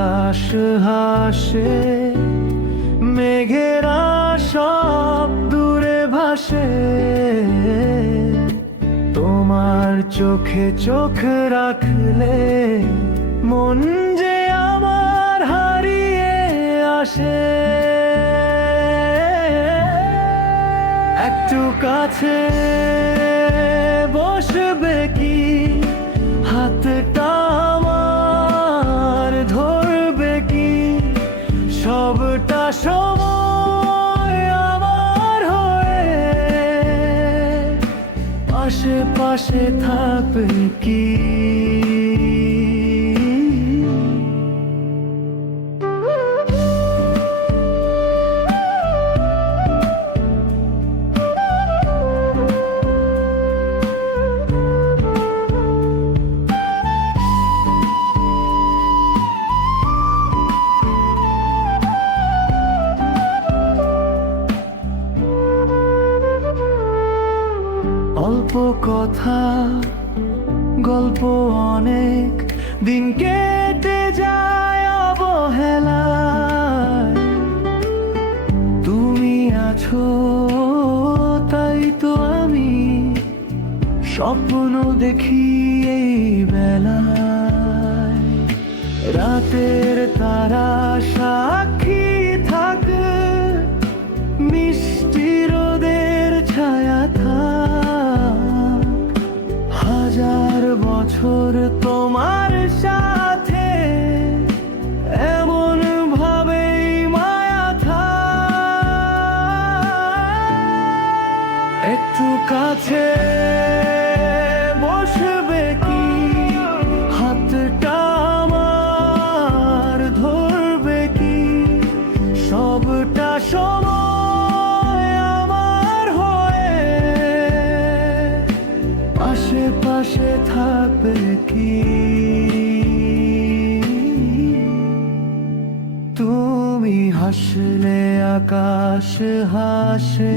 আকাশ হাসে, মেঘেরা সব দূরে ভাসে, তোমার চোখে চোখ রাখলে মন যে আমার হারিয়ে আসে। একটু কাছে বসবে কি, হাতটা আমার ধরবে কি, সবটা সময় আমার হয়ে পাশে পাশে থাকবে কি। অল্প কথা গল্প অনেক দিন কেটে যায় অবহেলায়, তুমি আছো তাই তো আমি স্বপ্ন দেখি এই বেলায়। রাতের তারা সাক্ষী থাকে, মিষ্টি রোদের ছায়া থাক, হাজার বছর তোমার সাথে এমন ভাবেই মায়া থাক। একটু কাছে বসবে কি, হাতটা আমার ধরবে কি, সবটা সময় আমার হয়ে পাশে পাশে থাকবে কি। তুমি হাসলে আকাশ হাসে,